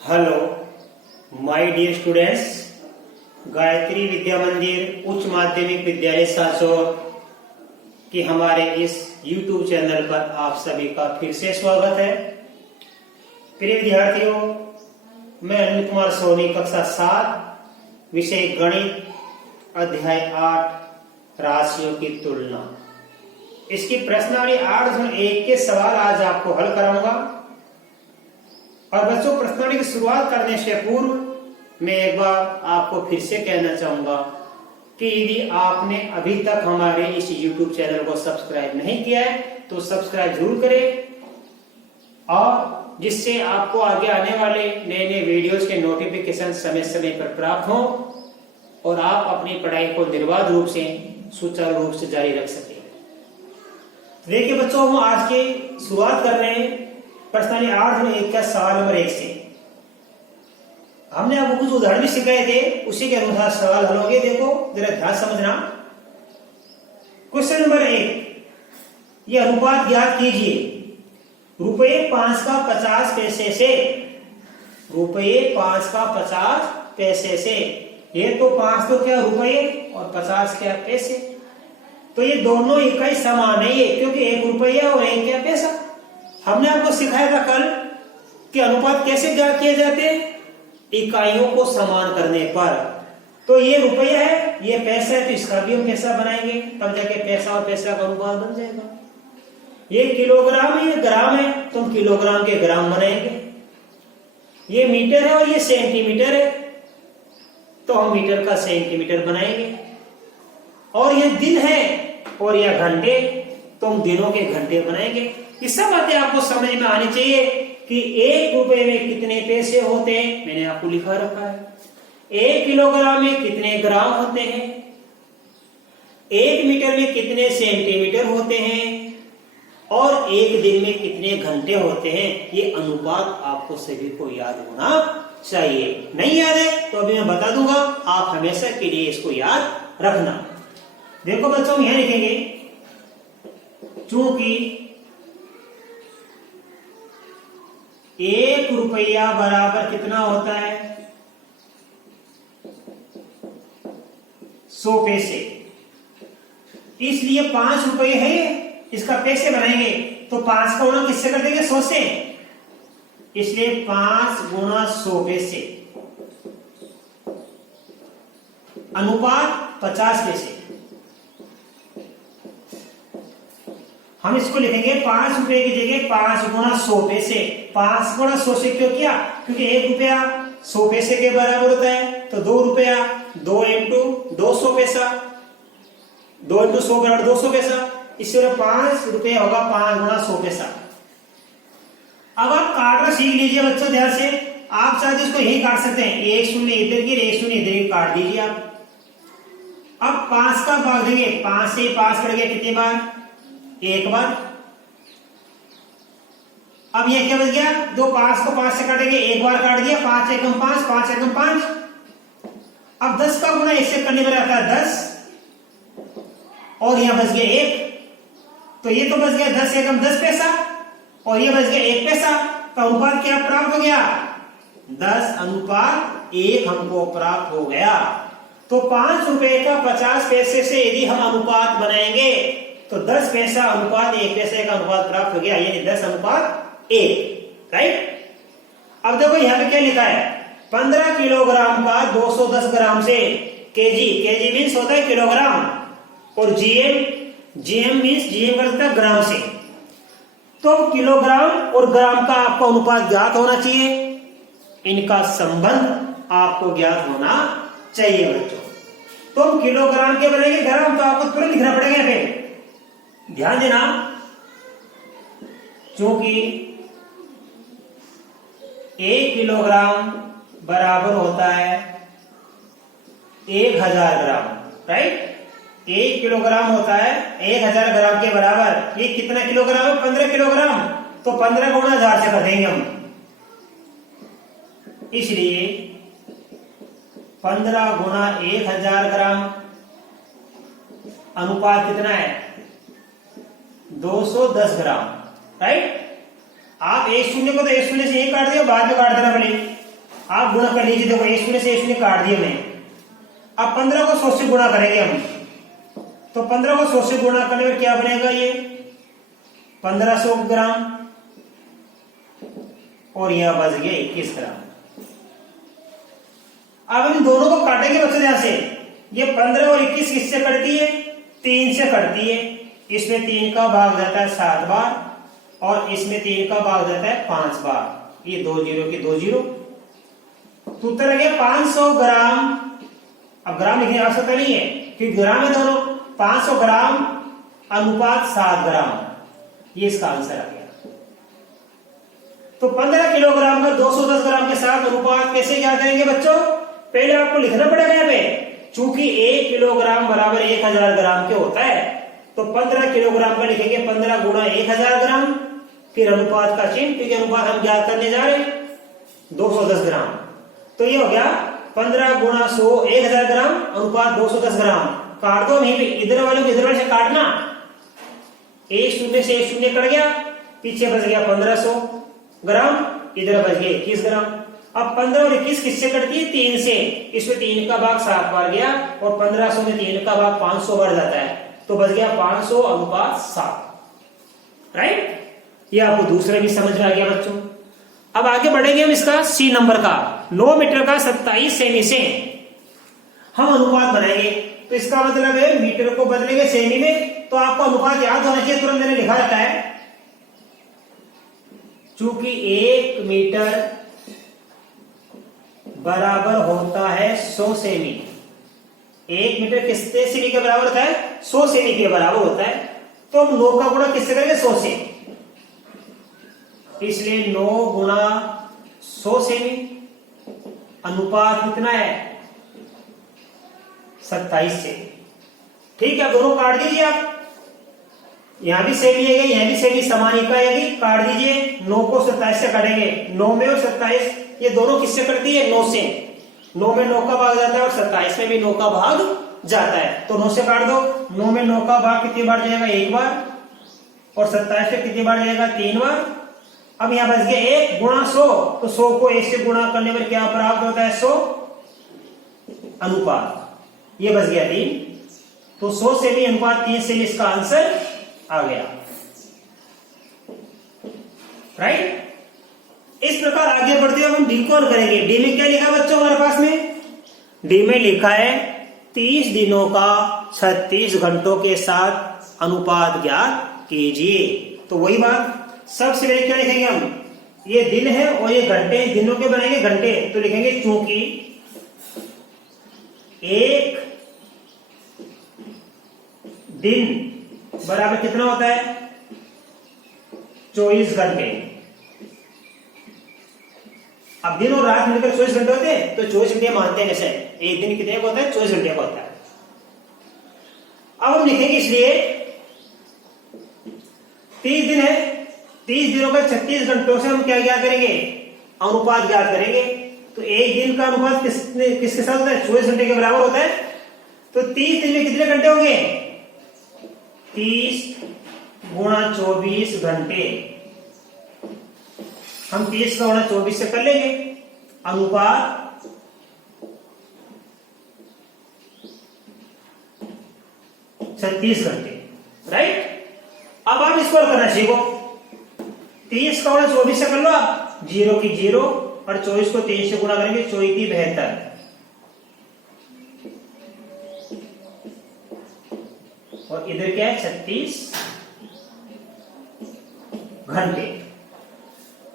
Hello my dear students, Gayatri Vidya Mandir उच्च माध्यमिक विद्यालय साचौर के हमारे इस YouTube चैनल पर आप सभी का फिर से स्वागत है। प्रिय विद्यार्थियों, मैं अनिल कुमार सोनी, कक्षा 7, विषय गणित, अध्याय 8, राशियों की तुलना। इसकी प्रश्नावली 8.1 के सवाल आज आपको हल कराऊंगा। और बच्चों, प्रश्नावली की शुरुआत करने से पूर्व मैं एक बार आपको फिर से कहना चाहूंगा कि यदि आपने अभी तक हमारे इस YouTube चैनल को सब्सक्राइब नहीं किया है तो सब्सक्राइब जरूर करें, और जिससे आपको आगे आने वाले नए नए वीडियोस के नोटिफिकेशन समय समय पर प्राप्त हो और आप अपनी पढ़ाई को निर्बाध रूप से सुचारू रूप से जारी रख सके। देखिए बच्चों, हम आज की शुरुआत कर रहे हैं प्रश्नावली 8.1 का सवाल नंबर 1 से। हमने आपको कुछ उदाहरण भी सिखाए थे, उसी के अनुसार सवाल हल होंगे। देखो जरा ध्यान समझना। क्वेश्चन नंबर 1, ये अनुपात ज्ञात कीजिए। रुपये 5 का 50 पैसे से, रुपये 5 का 50 पैसे से। ये तो 5 तो क्या रुपये और 50 क्या पैसे, तो ये दोनों इकाई समान है, ये क्योंकि 1 रुपया और 1 क्या पैसा। हमने आपको सिखाया था कल कि अनुपात कैसे ज्ञात किए जाते हैं, इकाइयों को समान करने पर। तो ये रुपया है, ये पैसा है, तो इसका भी हम पैसा बनाएंगे, तब जाके पैसा और पैसा का अनुपात बन जाएगा। ये किलोग्राम है, ये ग्राम है, तो हम किलोग्राम के ग्राम बनाएंगे। ये मीटर है और ये सेंटीमीटर है, तो हम मीटर का सेंटीमीटर बनाएंगे। और ये दिन है और ये घंटे, तो हम दिनों के घंटे बनाएंगे। ये सब बातें आपको समझ में आनी चाहिए कि 1 रुपए में कितने पैसे होते हैं, मैंने आपको लिखा रखा है। 1 किलोग्राम में कितने ग्राम होते हैं, 1 मीटर में कितने सेंटीमीटर होते हैं, और 1 दिन में कितने घंटे होते हैं। ये अनुपात आपको सभी को याद होना चाहिए। नहीं याद है तो अभी मैं बता दूंगा, आप हमेशा के लिए इसको याद रखना। देखो बच्चों, हम यहां लिखेंगे चूंकि 1 रुपया बराबर कितना होता है 100 पैसे, इसलिए 5 रुपये है, इसका पैसे बनाएंगे तो 5 का गुणा किससे कर देंगे 100 से, इसलिए 5 गुणा 100 पैसे। अनुपात 50 पैसे। हम इसको लिखेंगे 5 रुपए की जगह 5 गुणा 100 पैसे। 5 गुणा 100 से क्यों किया, क्योंकि 1 रुपया 100 पैसे के बराबर होता है, तो 2 रुपया 2 इंटू 200 पैसा, 2 इंटू 100 बराबर 200 पैसा। इससे 5 रुपया होगा 5 गुणा 100 पैसा। अब आप काटना सीख लीजिए बच्चों ध्यान से। आप चाहे इसको यही काट सकते हैं, 1 शून्य इधर की 1 शून्य इधर की काट दीजिए आप। अब 5 का भाग देंगे, 5 से 5 कट गया कितनी बार, 1 बार। अब ये क्या बच गया, जो 5 को 5 से काटेंगे, 1 बार काट दिया, 5 एकम 5, 5 एकम 5। अब 10 का गुणा इससे करने में आता है 10, और यहां बच गया 1, तो ये तो बच गया 10 एकम 10 पैसा, और ये बच गया 1 पैसा। तो अनुपात क्या प्राप्त हो गया, 10 अनुपात 1 हमको प्राप्त हो गया। तो 5 रुपए का 50 पैसे से यदि हम अनुपात बनाएंगे तो 10 पैसा अनुपात 1 पैसे का अनुपात प्राप्त हो गया, यानी 10 अनुपात 1, राइट। अब देखो यहां पे क्या लिखा है, 15 किलोग्राम का 210 ग्राम से केजी, केजी मीन्स होता है किलोग्राम, और जीएम, जीएम मीन्स जीएम करता है ग्राम से। तो किलोग्राम और ग्राम का आपको अनुपात ज्ञात होना चाहिए, इनका संबंध आपको ज्ञात होना चाहिए बच्चों। तो हम किलोग्राम के बनेंगे ग्राम, तो आपको तुरंत लिखना पड़ेगा। फिर ध्यान देना, क्योंकि 1 किलोग्राम बराबर होता है 1000 ग्राम, राइट। 1 किलोग्राम होता है 1000 ग्राम के बराबर। ये कितना किलोग्राम है, 15 किलोग्राम, तो 15 गुणा 1000 से कर देंगे हम, इसलिए 15 गुणा 1000 ग्राम अनुपात कितना है 210 ग्राम, राइट। आप 1 शून्य को तो 1 शून्य से ही काट दिया, बाद में काट देना भले। आप गुणा कर लीजिए। देखो 1 शून्य से 1 शून्य काट दिए मैं। अब 15 को 100 से गुणा करेंगे हम, तो 15 को 100 से गुणा करने में क्या बनेगा, ये 1500 ग्राम और यह बच गया 21 ग्राम। अब इन दोनों को काटेंगे बच्चों ध्यान से। ये 15 और 21 किससे कटती है, 3 से कटती है। इसमें 3 का भाग जाता है 7 बार और इसमें 3 का भाग जाता है 5 बार। ये 2 जीरो की 2 जीरो, तो उत्तर आ गया 500 ग्राम। अब ग्राम लिखने की आवश्यकता नहीं है क्योंकि ग्राम है दोनों। 500 ग्राम अनुपात 7 ग्राम, ये इसका आंसर आ गया। तो 15 किलोग्राम का 210 ग्राम के साथ अनुपात कैसे क्या करेंगे बच्चों, पहले आपको लिखना पड़ेगा यहाँ पे। चूंकि 1 किलोग्राम बराबर 1000 ग्राम के होता है, तो 15 किलोग्राम का लिखेंगे 15 गुणा 1000 ग्राम, फिर अनुपात का चिन्ह, क्योंकि अनुपात हम ज्ञात करने जा रहे हैं 210 ग्राम। तो ये हो गया 15 गुणा 100 1000 ग्राम अनुपात 210 ग्राम। काट दो नहीं, इधर वाले को इधर वाले से काटना। 1 शून्य से 1 शून्य कट गया, पीछे बच गया 1500 ग्राम, इधर बच गया 21 ग्राम। अब 15 और 21 किससे कटती है, 3 से। इसमें 3 का भाग 7 बार गया और 1500 में 3 का भाग 500 बार जाता है, तो बच गया 500 अनुपात 7। राइट, ये आपको दूसरा भी समझ में आ गया बच्चों। अब आगे बढ़ेंगे हम इसका सी नंबर का। 9 मीटर का 27 सेमी से हम अनुपात बनाएंगे। तो इसका मतलब है मीटर को बदलेंगे सेमी में, तो आपको अनुपात याद होना चाहिए, तुरंत मैंने लिखा रहता है। चूंकि 1 मीटर बराबर होता है 100 सेमी। 1 मीटर कितने सेमी के बराबर होता है, 100 सेमी के बराबर होता है। तो हम 9 का गुणा किससे करेंगे, 100 से। इसलिए 9 गुणा 100 सेमी अनुपात कितना है, 27 से। ठीक है, दोनों काट दीजिए आप। यहां भी सेमी है, यहां भी सेमी, समान इकाई काट दीजिए। 9 को 27 से काटेंगे। 9 में और 27 ये दोनों किससे कटती है, 9 से। 9 में 9 का भाग जाता है और 27 में भी 9 का भाग जाता है, तो 9 से काट दो। 9 में 9 का भाग कितनी बार जाएगा, 1 बार, और 27 में कितनी बार जाएगा, 3 बार। अब यहां बच गया 1 गुणा 100, तो 100 को 1 से गुणा करने पर क्या प्राप्त होता है, 100 अनुपात, ये बच गया 3। तो 100 से भी अनुपात 3 से भी इसका आंसर आ गया। राइट, इस प्रकार आगे बढ़ते हुए हम डी को हल करेंगे। डी में क्या लिखा बच्चों हमारे पास में, डी में लिखा है 30 दिनों का 36 घंटों के साथ अनुपात ज्ञात कीजिए। तो वही बात, सबसे पहले क्या लिखेंगे हम, ये दिन है और ये घंटे, दिनों के बनाएंगे घंटे, तो लिखेंगे चूंकि 1 दिन बराबर कितना होता है, 24 घंटे। अब दिन और रात मिलकर 24 घंटे होते हैं, तो 24 घंटे मानते हैं। जैसे एक दिन कितने का होता है, 24 घंटे का होता है। अब हम लिखेंगे, इसलिए 30 दिन है, 30 दिनों का 36 घंटों से हम क्या करेंगे, अनुपात ज्ञात करेंगे। तो एक दिन का अनुपात किसके साथ होता है, 24 घंटे के बराबर होता है। तो 30 दिन में कितने घंटे होंगे, 30 गुणा 24 घंटे। हम 30 का गुणा 24 से कर लेंगे, अनुपात 36 घंटे। राइट, अब आप इसको करना सीखो। 30 का गुणा 24 से कर लो आप, 0 की 0, और 24 को 3 से गुणा करेंगे, 24 की 72, और इधर क्या है, 36 घंटे।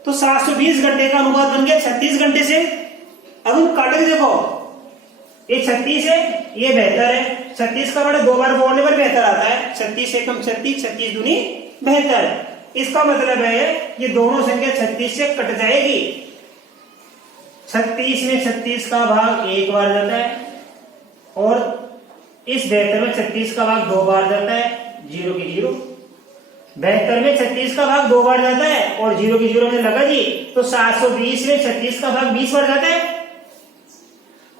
तो 720 घंटे का अनुपात बन गया 36 घंटे से। अब हम काटेंगे, देखो ये 36 है, ये 72 है। 36 का बड़ा 2 बार बोलने पर 72 आता है। 36 एकम 36, 36 दूनी 72। इसका मतलब है ये दोनों संख्या 36 से कट जाएगी। 36 में 36 का भाग 1 बार जाता है, और इस 72 में 36 का भाग 2 बार जाता है, 0 की 0। 72 में 36 का भाग 2 बार जाता है और 0 की 0 में लगा जी, तो 720 में 36 का भाग 20 बार जाता है।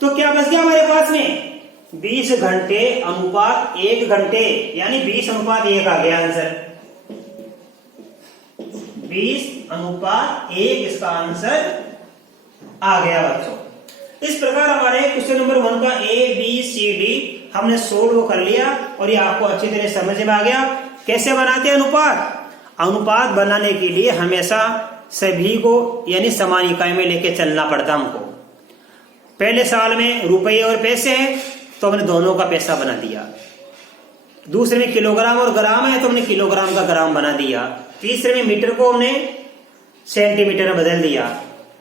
तो क्या बच गया हमारे पास में, 20 घंटे अनुपात 1 घंटे, यानी 20 अनुपात 1 आ गया आंसर। 20 अनुपात 1 इसका आंसर आ गया बच्चों। इस प्रकार हमारे क्वेश्चन नंबर 1 का ABCD हमने सोल्व कर लिया और ये आपको अच्छी तरह समझ में आ गया। कैसे बनाते हैं अनुपात? अनुपात बनाने के लिए हमेशा सभी को यानी समान इकाई में लेके चलना पड़ता हमको। पहले साल में रुपये और पैसे है तो हमने दोनों का पैसा बना दिया। दूसरे में किलोग्राम और ग्राम है तो हमने किलोग्राम का ग्राम बना दिया। तीसरे में मीटर को हमने सेंटीमीटर में बदल दिया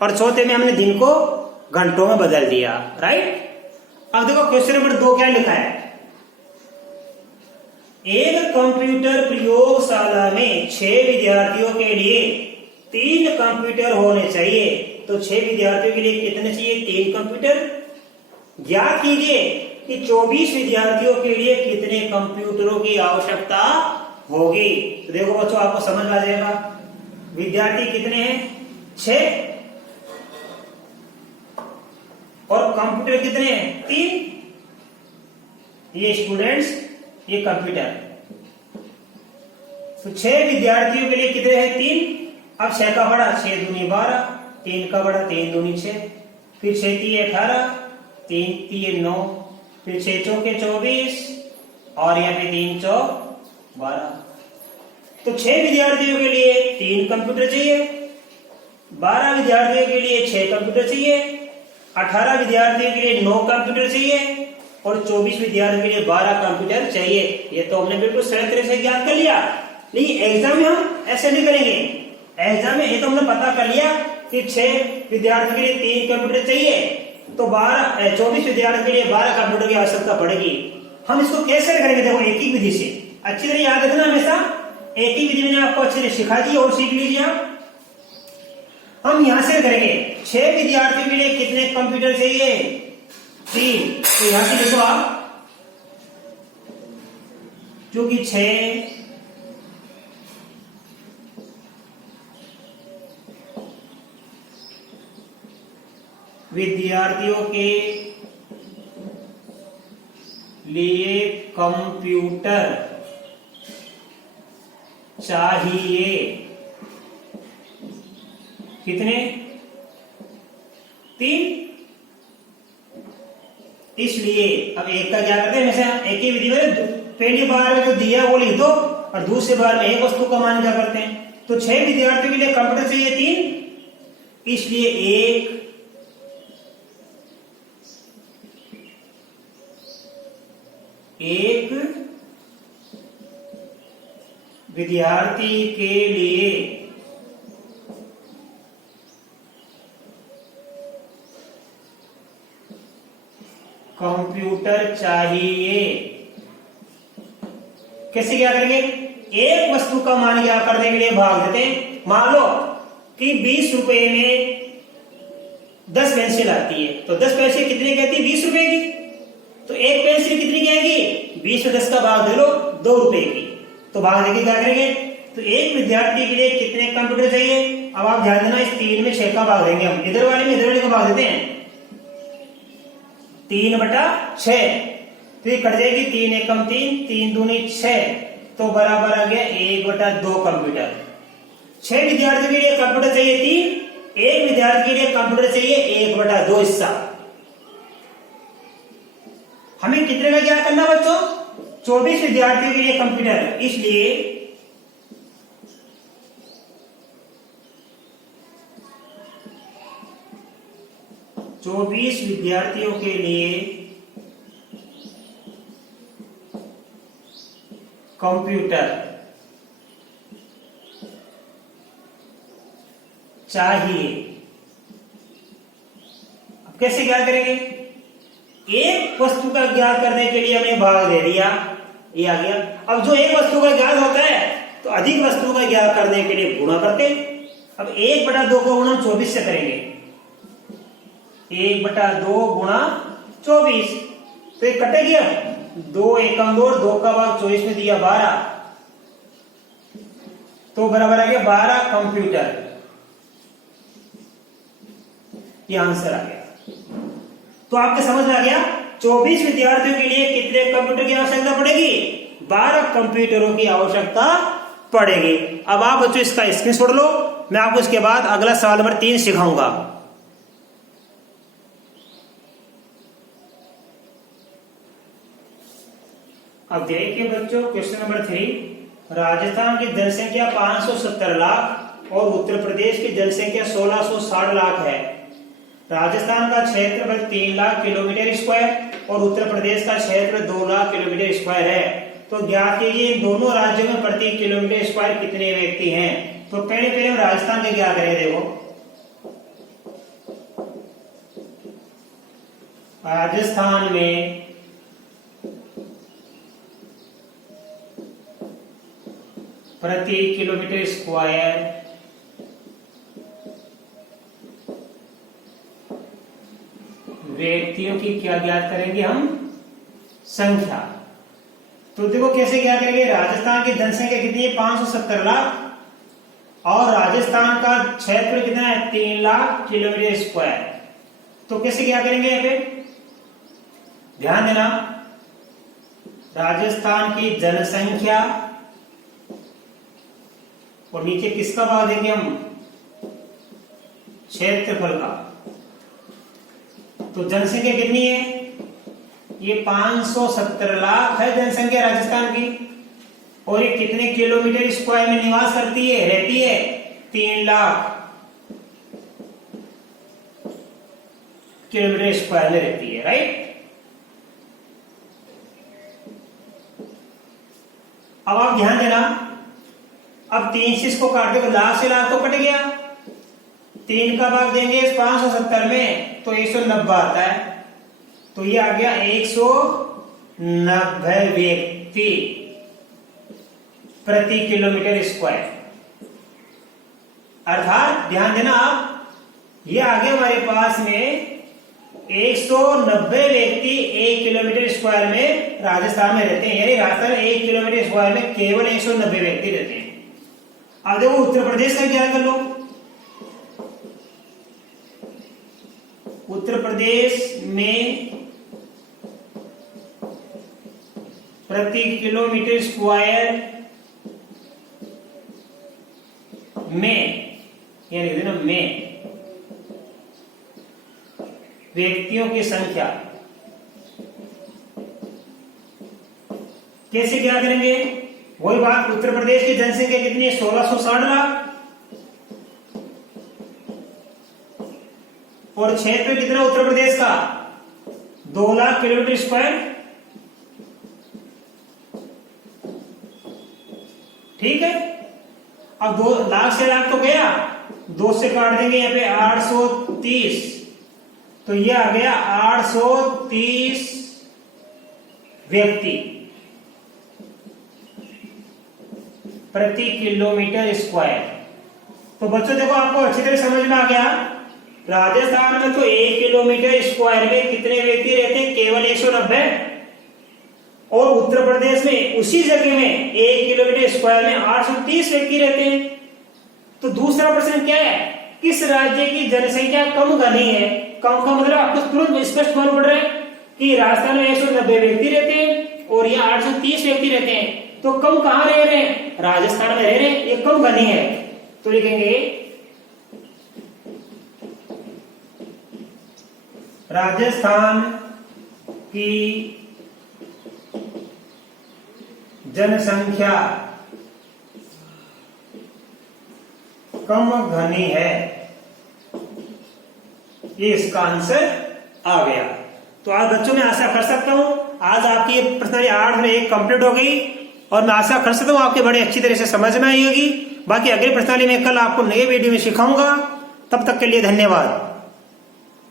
और चौथे में हमने दिन को घंटों में बदल दिया। राइट। अब देखो क्वेश्चन नंबर 2 क्या लिखा है। एक कंप्यूटर प्रयोगशाला में 6 विद्यार्थियों के लिए 3 कंप्यूटर होने चाहिए। तो 6 विद्यार्थियों के लिए कितने चाहिए? 3 कंप्यूटर। ज्ञात कीजिए कि 24 विद्यार्थियों के लिए कितने कंप्यूटरों की आवश्यकता होगी। तो देखो बच्चों आपको समझ आ जाएगा। विद्यार्थी कितने हैं? 6 और कंप्यूटर कितने हैं? 3। ये स्टूडेंट्स, ये कंप्यूटर। तो 6 विद्यार्थियों के लिए कितने हैं? 3। अब 6 का बड़ा 6 दूनी 12, 3 का बड़ा 3 दूनी 6, फिर 6 3 18, 3 3 9, फिर 6 चौके 24 और यहाँ पे 3 चौक 12। तो 6 विद्यार्थियों के लिए 3 कंप्यूटर चाहिए, 12 विद्यार्थियों के लिए 6 कंप्यूटर चाहिए, 18 विद्यार्थियों के लिए 9 कंप्यूटर चाहिए और 24 विद्यार्थियों के लिए 12 कंप्यूटर चाहिए। ये तो हमने बिल्कुल सरल तरह से ज्ञात कर लिया। लेकिन एग्जाम में हम ऐसे नहीं करेंगे। एग्जाम में ये तो हमने पता कर लिया कि 6 विद्यार्थियों के लिए 3 कंप्यूटर चाहिए तो 24 विद्यार्थियों के लिए 12 कंप्यूटर की आवश्यकता पड़ेगी। हम इसको कैसे करेंगे? देखो एक ही विधि से। अच्छी तरह याद रखना हमेशा। एक ही विधि मैंने आपको अच्छी तरह सिखा दी और सीख लीजिए आप। हम यहां से करेंगे 6 विद्यार्थियों के लिए कितने कंप्यूटर चाहिए? 3। तो यहां से देखो आप, क्योंकि 6 विद्यार्थियों के लिए कंप्यूटर चाहिए। कितने? 3। इसलिए अब एक का क्या करते हैं? हमेशा एक ही विधि में पहली बार में जो दिया वो लिख दो और दूसरी बार में एक वस्तु का मान क्या करते हैं। तो 6 विद्यार्थियों के लिए कंप्यूटर चाहिए 3, इसलिए एक विद्यार्थी के लिए कंप्यूटर चाहिए। कैसे क्या करेंगे? एक वस्तु का मान क्या करने के लिए भाग देते हैं। मान लो कि 20 रुपए में 10 पेंसिल आती है तो 10 पेंसिल कितने की आती है? 20 रुपए की। तो एक पेंसिल कितनी की आएगी? 20 में 10 का भाग दे लो 2 रुपए की। तो भाग देके क्या करेंगे? तो एक विद्यार्थी के लिए कितने कंप्यूटर चाहिए? अब आप ध्यान देना, इस 3 में 6 का भाग देंगे हम। इधर वाले में इधर वाले को भाग देते हैं 3/6। तो ये कट जाएगी 3 एकम 3, 3 दूनी 6, तो बराबर आ गया 1/2 कंप्यूटर। 6 विद्यार्थी के लिए कंप्यूटर चाहिए 3, एक विद्यार्थी के लिए कंप्यूटर चाहिए 1/2 हिस्सा। हमें कितने का क्या करना बच्चों? 24 विद्यार्थियों के लिए कंप्यूटर। इसलिए 24 विद्यार्थियों के लिए कंप्यूटर चाहिए। अब कैसे क्या करेंगे? एक वस्तु का ज्ञात करने के लिए हमने भाग दे दिया, ये आ गया। अब जो एक वस्तु का ज्ञात होता है तो अधिक वस्तु का ज्ञात करने के लिए गुणा करते। अब 1/2 का गुणा 24 से करेंगे। 1/2 गुणा 24, तो ये कटे गया 2 एकम 2 और 2 का भाग 24 में दिया 12, तो बराबर आ गया 12 कंप्यूटर। ये आंसर आ गया। तो आपके समझ में आ गया 24 विद्यार्थियों के लिए कितने कंप्यूटर की आवश्यकता पड़ेगी? 12 कंप्यूटरों की आवश्यकता पड़ेगी। अब आप बच्चों इसका स्क्रीनशॉट लो, मैं आपको इसके बाद अगला सवाल नंबर 3 सिखाऊंगा। अब देखिए बच्चों क्वेश्चन नंबर 3, राजस्थान की जनसंख्या 570 लाख और उत्तर प्रदेश की जनसंख्या 1660 लाख है। राजस्थान का क्षेत्रफल 3 लाख किलोमीटर स्क्वायर और उत्तर प्रदेश का क्षेत्र 2 लाख किलोमीटर स्क्वायर है। तो ज्ञात कीजिए इन दोनों राज्यों में प्रति किलोमीटर स्क्वायर कितने व्यक्ति हैं। तो पहले हम राजस्थान के क्या करें, देखो राजस्थान में प्रति किलोमीटर स्क्वायर व्यक्तियों की क्या ज्ञात करेंगे हम, संख्या। तो देखो कैसे ज्ञात करेंगे, राजस्थान की जनसंख्या कितनी है 570 लाख और राजस्थान का क्षेत्र कितना है 3 लाख किलोमीटर स्क्वायर। तो कैसे क्या करेंगे, यहाँ पे ध्यान देना, राजस्थान की जनसंख्या और नीचे किसका भाग देंगे हम, क्षेत्रफल का। तो जनसंख्या कितनी है, ये 570 लाख है जनसंख्या राजस्थान की और ये कितने किलोमीटर स्क्वायर में निवास करती है, रहती है 3 लाख किलोमीटर स्क्वायर में रहती है, राइट। अब आप ध्यान देना, अब 3 से इसको काट दो, लाख से लाख तो कट गया, 3 का भाग देंगे इस 570 में तो 190 आता है। तो ये आ गया 190 व्यक्ति प्रति किलोमीटर स्क्वायर। अर्थात ध्यान देना आप, ये आ गया हमारे पास में 190 व्यक्ति 1 किलोमीटर स्क्वायर में राजस्थान में रहते हैं, यानी राजस्थान में 1 किलोमीटर स्क्वायर में केवल 190 व्यक्ति रहते हैं। अब देखो उत्तर प्रदेश का क्या कर लो, उत्तर प्रदेश में प्रति किलोमीटर स्क्वायर में, यानी ना में व्यक्तियों की संख्या कैसे क्या करेंगे, वही बात, उत्तर प्रदेश की जनसंख्या कितनी है 1660 लाख और क्षेत्र कितना उत्तर प्रदेश का 2 लाख किलोमीटर स्क्वायर, ठीक है। अब 2 लाख से लाख तो गया, 2 से काट देंगे यहाँ पे 830, तो ये आ गया 830 व्यक्ति प्रति किलोमीटर स्क्वायर। तो बच्चों देखो आपको अच्छी तरह समझ में आ गया, राजस्थान में तो 1 किलोमीटर स्क्वायर में कितने व्यक्ति रहते हैं, केवल 190, और उत्तर प्रदेश में उसी जगह में 1 किलोमीटर स्क्वायर में 830 व्यक्ति रहते हैं। तो दूसरा प्रश्न क्या है, किस राज्य की जनसंख्या कम घनी है। कम का मतलब आपको तुरंत स्पष्ट मालूम पड़ रहा है कि राजस्थान में 190 व्यक्ति रहते हैं और यहाँ 830 व्यक्ति रहते हैं, तो कम कहां रह रहे हैं, राजस्थान में रह रहे हैं, ये कम घनी है। तो लिखेंगे राजस्थान की जनसंख्या कम घनी है, ये इसका आंसर आ गया। तो आज बच्चों मैं आशा कर सकता हूं आज आपकी प्रश्नावली 8 में 1 कंप्लीट हो गई और मैं आशा कर सकता हूं आपके बड़े अच्छी तरह से समझ में आई होगी। बाकी अगली प्रश्नावली में कल आपको नए वीडियो में सिखाऊंगा। तब तक के लिए धन्यवाद।